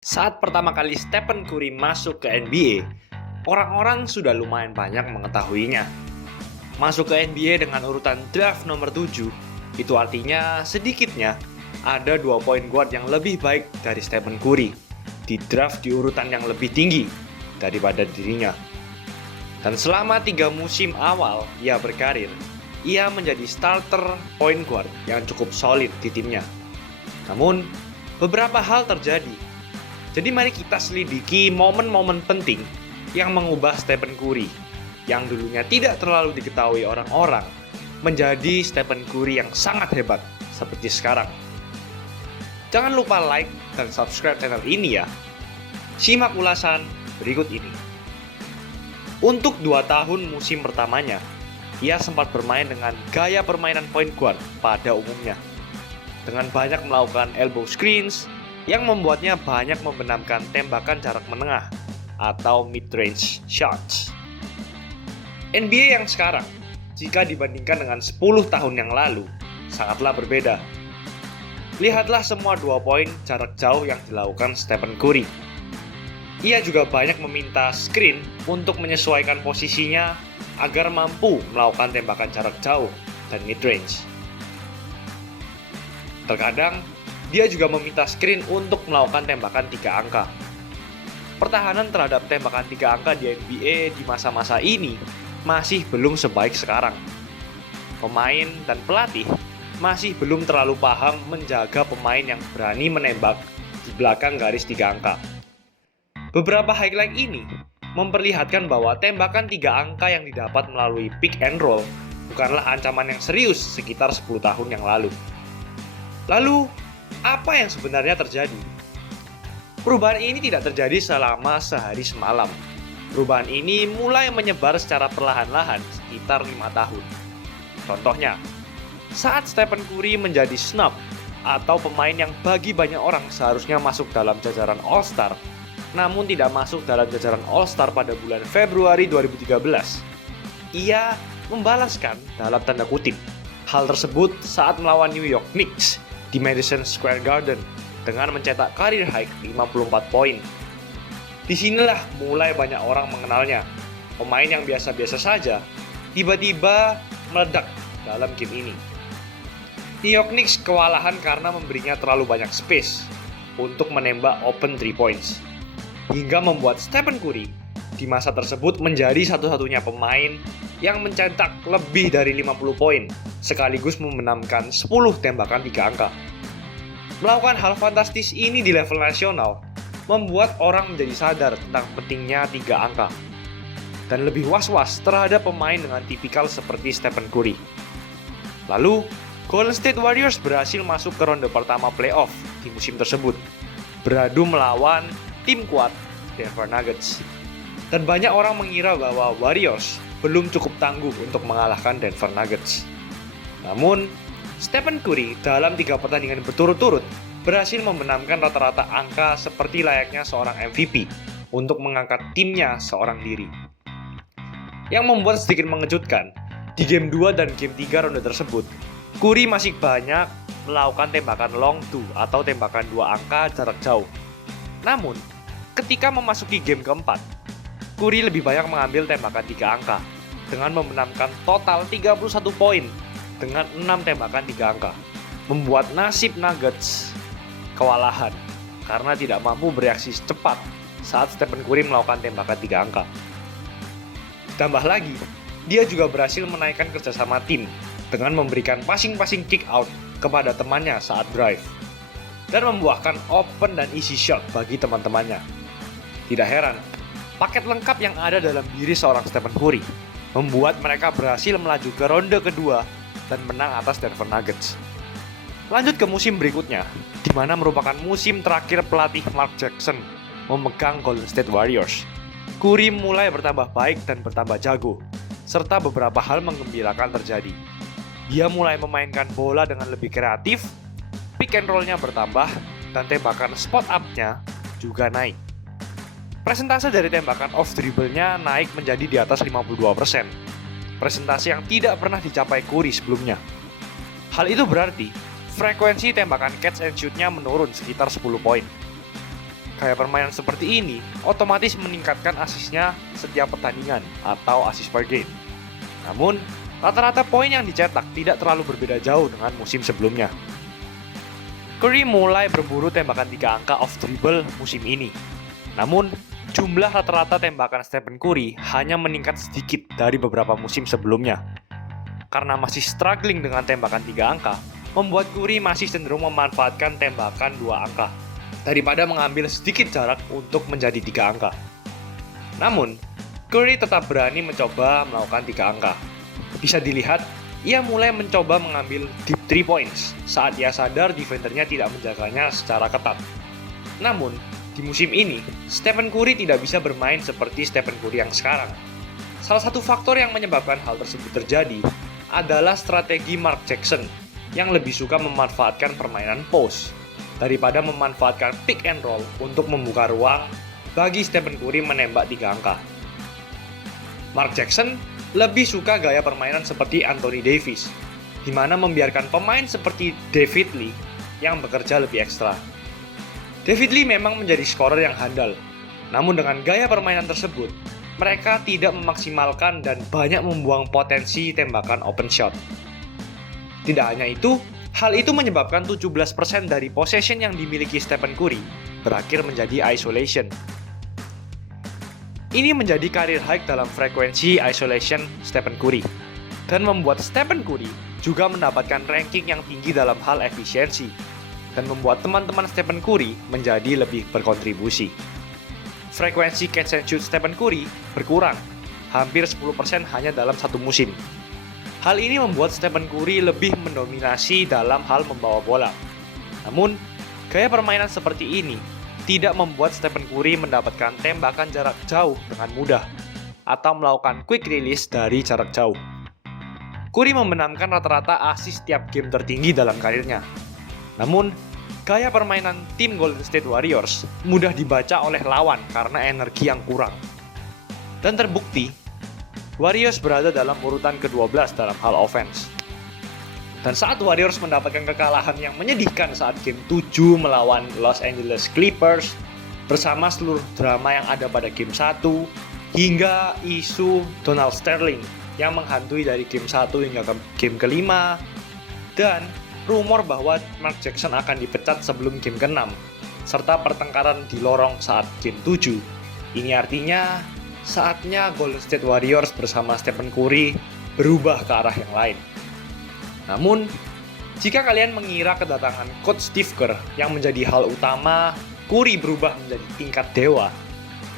Saat pertama kali Stephen Curry masuk ke NBA, orang-orang sudah lumayan banyak mengetahuinya. Masuk ke NBA dengan urutan draft nomor 7, itu artinya sedikitnya ada 2 point guard yang lebih baik dari Stephen Curry di draft di urutan yang lebih tinggi daripada dirinya. Dan selama 3 musim awal ia berkarir, ia menjadi starter point guard yang cukup solid di timnya. Namun, beberapa hal terjadi. Jadi mari kita selidiki momen-momen penting yang mengubah Stephen Curry yang dulunya tidak terlalu diketahui orang-orang menjadi Stephen Curry yang sangat hebat seperti sekarang. Jangan lupa like dan subscribe channel ini ya. Simak ulasan berikut ini. Untuk 2 tahun musim pertamanya, ia sempat bermain dengan gaya permainan point guard pada umumnya. Dengan banyak melakukan elbow screens, yang membuatnya banyak membenamkan tembakan jarak menengah atau mid-range shots. NBA yang sekarang, jika dibandingkan dengan 10 tahun yang lalu, sangatlah berbeda. Lihatlah semua 2 poin jarak jauh yang dilakukan Stephen Curry. Ia juga banyak meminta screen untuk menyesuaikan posisinya agar mampu melakukan tembakan jarak jauh dan mid-range. Terkadang, dia juga meminta screen untuk melakukan tembakan 3 angka. Pertahanan terhadap tembakan 3 angka di NBA di masa-masa ini masih belum sebaik sekarang. Pemain dan pelatih masih belum terlalu paham menjaga pemain yang berani menembak di belakang garis 3 angka. Beberapa highlight ini memperlihatkan bahwa tembakan 3 angka yang didapat melalui pick and roll bukanlah ancaman yang serius sekitar 10 tahun yang lalu. Lalu, apa yang sebenarnya terjadi? Perubahan ini tidak terjadi selama sehari semalam. Perubahan ini mulai menyebar secara perlahan-lahan sekitar 5 tahun. Contohnya, saat Stephen Curry menjadi snub atau pemain yang bagi banyak orang seharusnya masuk dalam jajaran All-Star, namun tidak masuk dalam jajaran All-Star pada bulan Februari 2013. Ia membalaskan dalam tanda kutip hal tersebut saat melawan New York Knicks di Madison Square Garden dengan mencetak career high 54 poin. Disinilah mulai banyak orang mengenalnya. Pemain yang biasa-biasa saja tiba-tiba meledak dalam game ini. New York Knicks kewalahan karena memberinya terlalu banyak space untuk menembak open 3 points, hingga membuat Stephen Curry di masa tersebut menjadi satu-satunya pemain yang mencetak lebih dari 50 poin sekaligus membenamkan 10 tembakan 3 angka. Melakukan hal fantastis ini di level nasional membuat orang menjadi sadar tentang pentingnya 3 angka dan lebih was-was terhadap pemain dengan tipikal seperti Stephen Curry. Lalu, Golden State Warriors berhasil masuk ke ronde pertama playoff di musim tersebut, beradu melawan tim kuat Denver Nuggets. Dan banyak orang mengira bahwa Warriors belum cukup tangguh untuk mengalahkan Denver Nuggets. Namun, Stephen Curry dalam 3 pertandingan berturut-turut berhasil membenamkan rata-rata angka seperti layaknya seorang MVP untuk mengangkat timnya seorang diri. Yang membuat sedikit mengejutkan, di game 2 dan game 3 ronde tersebut, Curry masih banyak melakukan tembakan long two atau tembakan 2 angka jarak jauh. Namun, ketika memasuki game keempat, Curry lebih banyak mengambil tembakan 3 angka dengan membenamkan total 31 poin dengan 6 tembakan 3 angka, membuat nasib Nuggets kewalahan karena tidak mampu bereaksi cepat saat Stephen Curry melakukan tembakan 3 angka. Ditambah lagi, dia juga berhasil menaikkan kerjasama tim dengan memberikan passing-passing kick out kepada temannya saat drive dan membuahkan open dan easy shot bagi teman-temannya. Tidak heran, paket lengkap yang ada dalam diri seorang Stephen Curry membuat mereka berhasil melaju ke ronde kedua dan menang atas Denver Nuggets. Lanjut ke musim berikutnya, di mana merupakan musim terakhir pelatih Mark Jackson memegang Golden State Warriors. Curry mulai bertambah baik dan bertambah jago, serta beberapa hal menggembirakan terjadi. Dia mulai memainkan bola dengan lebih kreatif, pick and roll-nya bertambah, dan tembakan spot up-nya juga naik. Presentase dari tembakan off dribble-nya naik menjadi di atas 52%. Presentase yang tidak pernah dicapai Curry sebelumnya. Hal itu berarti frekuensi tembakan catch and shoot-nya menurun sekitar 10 poin. Gaya permainan seperti ini otomatis meningkatkan asisnya setiap pertandingan atau assist per game. Namun, rata-rata poin yang dicetak tidak terlalu berbeda jauh dengan musim sebelumnya. Curry mulai berburu tembakan 3 angka off dribble musim ini. Namun, jumlah rata-rata tembakan Stephen Curry hanya meningkat sedikit dari beberapa musim sebelumnya. Karena masih struggling dengan tembakan 3 angka, membuat Curry masih cenderung memanfaatkan tembakan 2 angka daripada mengambil sedikit jarak untuk menjadi 3 angka. Namun, Curry tetap berani mencoba melakukan 3 angka. Bisa dilihat, ia mulai mencoba mengambil deep 3 points saat ia sadar defendernya tidak menjaganya secara ketat. Namun, di musim ini, Stephen Curry tidak bisa bermain seperti Stephen Curry yang sekarang. Salah satu faktor yang menyebabkan hal tersebut terjadi adalah strategi Mark Jackson yang lebih suka memanfaatkan permainan post daripada memanfaatkan pick and roll untuk membuka ruang bagi Stephen Curry menembak 3 angka. Mark Jackson lebih suka gaya permainan seperti Anthony Davis, di mana membiarkan pemain seperti David Lee yang bekerja lebih ekstra. David Lee memang menjadi scorer yang handal, namun dengan gaya permainan tersebut, mereka tidak memaksimalkan dan banyak membuang potensi tembakan open shot. Tidak hanya itu, hal itu menyebabkan 17% dari possession yang dimiliki Stephen Curry berakhir menjadi isolation. Ini menjadi karir high dalam frekuensi isolation Stephen Curry, dan membuat Stephen Curry juga mendapatkan ranking yang tinggi dalam hal efisiensi, dan membuat teman-teman Stephen Curry menjadi lebih berkontribusi. Frekuensi catch and shoot Stephen Curry berkurang, hampir 10% hanya dalam satu musim. Hal ini membuat Stephen Curry lebih mendominasi dalam hal membawa bola. Namun, gaya permainan seperti ini tidak membuat Stephen Curry mendapatkan tembakan jarak jauh dengan mudah atau melakukan quick release dari jarak jauh. Curry membenamkan rata-rata assist setiap game tertinggi dalam karirnya. Namun, gaya permainan tim Golden State Warriors mudah dibaca oleh lawan karena energi yang kurang. Dan terbukti, Warriors berada dalam urutan ke-12 dalam hal offense. Dan saat Warriors mendapatkan kekalahan yang menyedihkan saat game 7 melawan Los Angeles Clippers, bersama seluruh drama yang ada pada game 1, hingga isu Donald Sterling yang menghantui dari game 1 hingga ke game ke-5, dan rumor bahwa Mark Jackson akan dipecat sebelum game ke-6, serta pertengkaran di lorong saat game 7. Ini artinya, saatnya Golden State Warriors bersama Stephen Curry berubah ke arah yang lain. Namun, jika kalian mengira kedatangan Coach Steve Kerr yang menjadi hal utama Curry berubah menjadi tingkat dewa,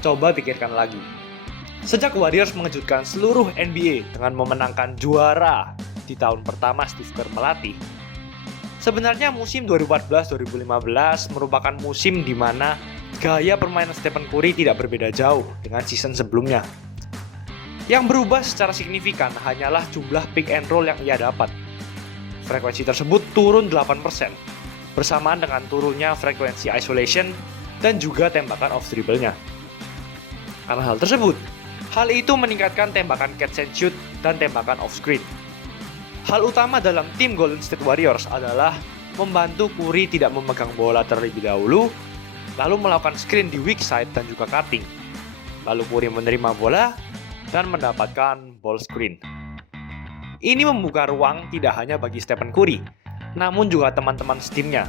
coba pikirkan lagi. Sejak Warriors mengejutkan seluruh NBA dengan memenangkan juara di tahun pertama Steve Kerr melatih, sebenarnya musim 2014-2015 merupakan musim di mana gaya permainan Stephen Curry tidak berbeda jauh dengan season sebelumnya. Yang berubah secara signifikan hanyalah jumlah pick and roll yang ia dapat. Frekuensi tersebut turun 8%, bersamaan dengan turunnya frekuensi isolation dan juga tembakan off dribble-nya. Karena hal tersebut, hal itu meningkatkan tembakan catch and shoot dan tembakan off screen. Hal utama dalam tim Golden State Warriors adalah membantu Curry tidak memegang bola terlebih dahulu, lalu melakukan screen di weak side dan juga cutting. Lalu Curry menerima bola dan mendapatkan ball screen. Ini membuka ruang tidak hanya bagi Stephen Curry, namun juga teman-teman timnya,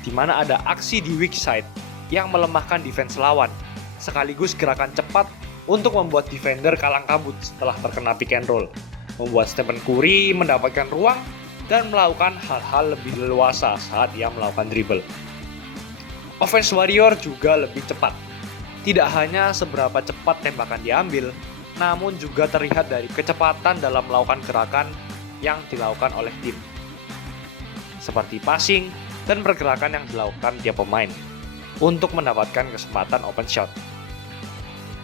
di mana ada aksi di weak side yang melemahkan defense lawan, sekaligus gerakan cepat untuk membuat defender kalang kabut setelah terkena pick and roll, membuat Stephen Curry mendapatkan ruang dan melakukan hal-hal lebih leluasa saat ia melakukan dribble. Offense Warrior juga lebih cepat. Tidak hanya seberapa cepat tembakan diambil, namun juga terlihat dari kecepatan dalam melakukan gerakan yang dilakukan oleh tim, seperti passing dan pergerakan yang dilakukan tiap pemain untuk mendapatkan kesempatan open shot.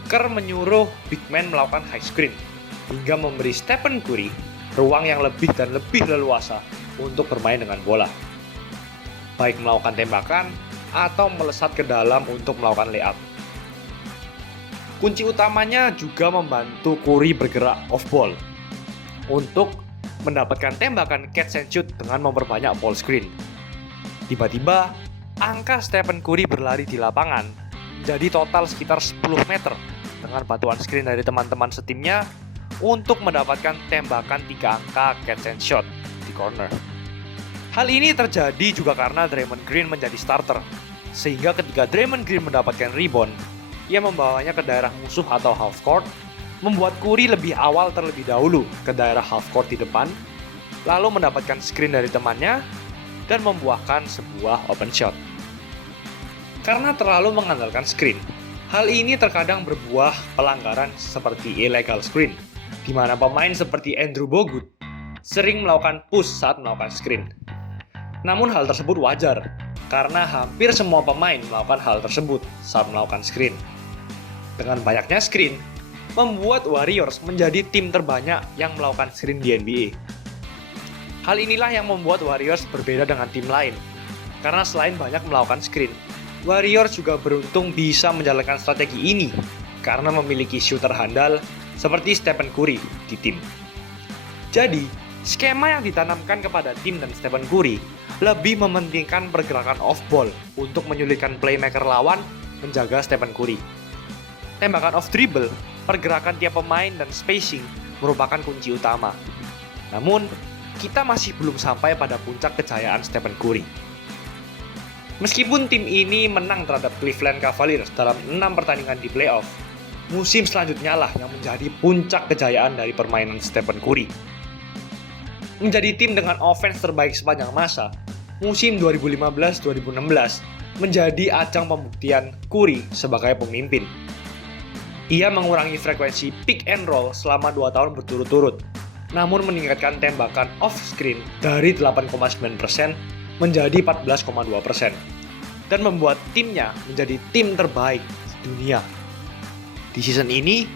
Kerr menyuruh big man melakukan high screen hingga memberi Stephen Curry ruang yang lebih dan lebih leluasa untuk bermain dengan bola, baik melakukan tembakan atau melesat ke dalam untuk melakukan layup. Kunci utamanya juga membantu Curry bergerak off ball untuk mendapatkan tembakan catch and shoot dengan memperbanyak ball screen. Tiba-tiba, angka Stephen Curry berlari di lapangan menjadi total sekitar 10 meter dengan bantuan screen dari teman-teman setimnya untuk mendapatkan tembakan 3 angka catch and shot di corner. Hal ini terjadi juga karena Draymond Green menjadi starter, sehingga ketika Draymond Green mendapatkan rebound, ia membawanya ke daerah musuh atau half court, membuat Curry lebih awal terlebih dahulu ke daerah half court di depan, lalu mendapatkan screen dari temannya, dan membuahkan sebuah open shot. Karena terlalu mengandalkan screen, hal ini terkadang berbuah pelanggaran seperti illegal screen, di mana pemain seperti Andrew Bogut sering melakukan push saat melakukan screen. Namun hal tersebut wajar, karena hampir semua pemain melakukan hal tersebut saat melakukan screen. Dengan banyaknya screen, membuat Warriors menjadi tim terbanyak yang melakukan screen di NBA. Hal inilah yang membuat Warriors berbeda dengan tim lain, karena selain banyak melakukan screen, Warriors juga beruntung bisa menjalankan strategi ini karena memiliki shooter handal seperti Stephen Curry di tim. Jadi, skema yang ditanamkan kepada tim dan Stephen Curry lebih mementingkan pergerakan off-ball untuk menyulitkan playmaker lawan menjaga Stephen Curry. Tembakan off-dribble, pergerakan tiap pemain dan spacing merupakan kunci utama. Namun, kita masih belum sampai pada puncak kejayaan Stephen Curry. Meskipun tim ini menang terhadap Cleveland Cavaliers dalam 6 pertandingan di playoff, musim selanjutnya lah yang menjadi puncak kejayaan dari permainan Stephen Curry. Menjadi tim dengan offense terbaik sepanjang masa, musim 2015-2016 menjadi ajang pembuktian Curry sebagai pemimpin. Ia mengurangi frekuensi pick and roll selama 2 tahun berturut-turut, namun meningkatkan tembakan off-screen dari 8,9% menjadi 14,2%, dan membuat timnya menjadi tim terbaik di dunia. Di season ini,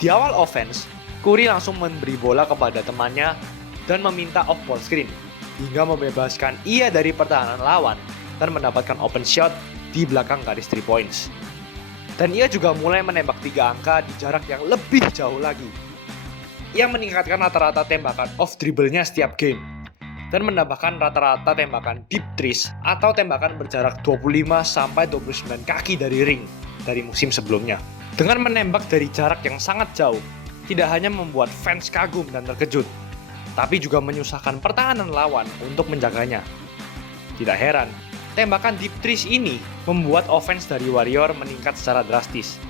di awal offense, Curry langsung memberi bola kepada temannya dan meminta off-ball screen, hingga membebaskan ia dari pertahanan lawan dan mendapatkan open shot di belakang garis 3 points. Dan ia juga mulai menembak 3 angka di jarak yang lebih jauh lagi. Ia meningkatkan rata-rata tembakan off-dribble-nya setiap game, dan menambahkan rata-rata tembakan deep threes atau tembakan berjarak 25-29 kaki dari ring dari musim sebelumnya. Dengan menembak dari jarak yang sangat jauh, tidak hanya membuat fans kagum dan terkejut, tapi juga menyusahkan pertahanan lawan untuk menjaganya. Tidak heran, tembakan deep threes ini membuat offense dari Warrior meningkat secara drastis.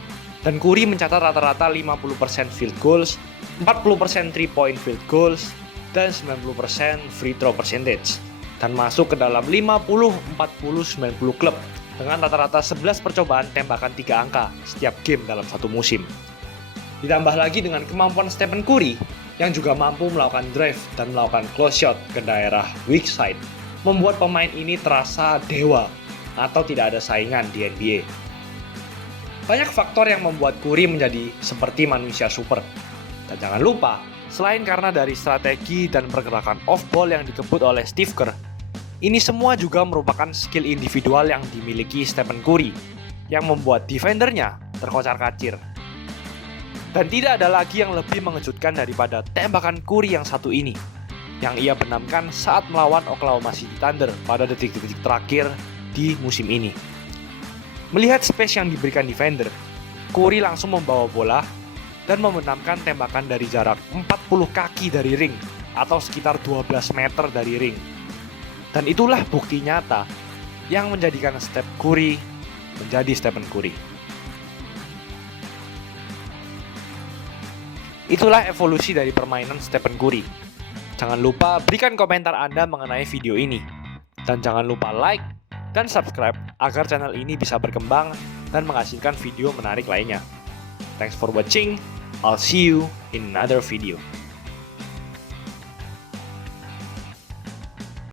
Dan Curry mencatat rata-rata 50% field goals, 40% 3-point field goals, dan 90% free throw percentage, dan masuk ke dalam 50-40-90 klub dengan rata-rata 11 percobaan tembakan 3 angka setiap game dalam satu musim. Ditambah lagi dengan kemampuan Stephen Curry yang juga mampu melakukan drive dan melakukan close shot ke daerah weak side, membuat pemain ini terasa dewa atau tidak ada saingan di NBA. Banyak faktor yang membuat Curry menjadi seperti manusia super. Dan jangan lupa, selain karena dari strategi dan pergerakan off-ball yang dikebut oleh Steve Kerr, ini semua juga merupakan skill individual yang dimiliki Stephen Curry, yang membuat defendernya terkocar-kacir. Dan tidak ada lagi yang lebih mengejutkan daripada tembakan Curry yang satu ini, yang ia benamkan saat melawan Oklahoma City Thunder pada detik-detik terakhir di musim ini. Melihat space yang diberikan defender, Curry langsung membawa bola dan membenamkan tembakan dari jarak 40 kaki dari ring atau sekitar 12 meter dari ring. Dan itulah bukti nyata yang menjadikan Steph Curry menjadi Stephen Curry. Itulah evolusi dari permainan Stephen Curry. Jangan lupa berikan komentar Anda mengenai video ini. Dan jangan lupa like dan subscribe agar channel ini bisa berkembang dan menghasilkan video menarik lainnya. Thanks for watching. I'll see you in another video.